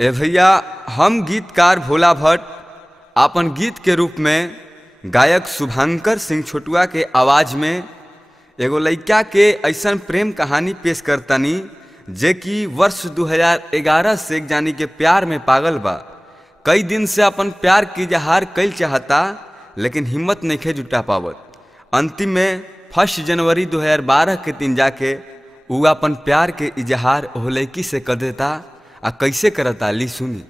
ए भैया, हम गीतकार भोला भट्ट अपन गीत के रूप में गायक शुभंकर सिंह छोटुआ के आवाज़ में एगो लड़का के ऐसा प्रेम कहानी पेश करतनी जे कि वर्ष 2011 से एक जानी के प्यार में पागल बा। कई दिन से अपन प्यार की इजहार कल चाहता लेकिन हिम्मत नहीं जुटा पावत। अंतिम में 1 जनवरी 2012 के दिन जाके वो अपन प्यार के इजहार ओह लड़की से कर देता। आ कैसे करता ली सुनी।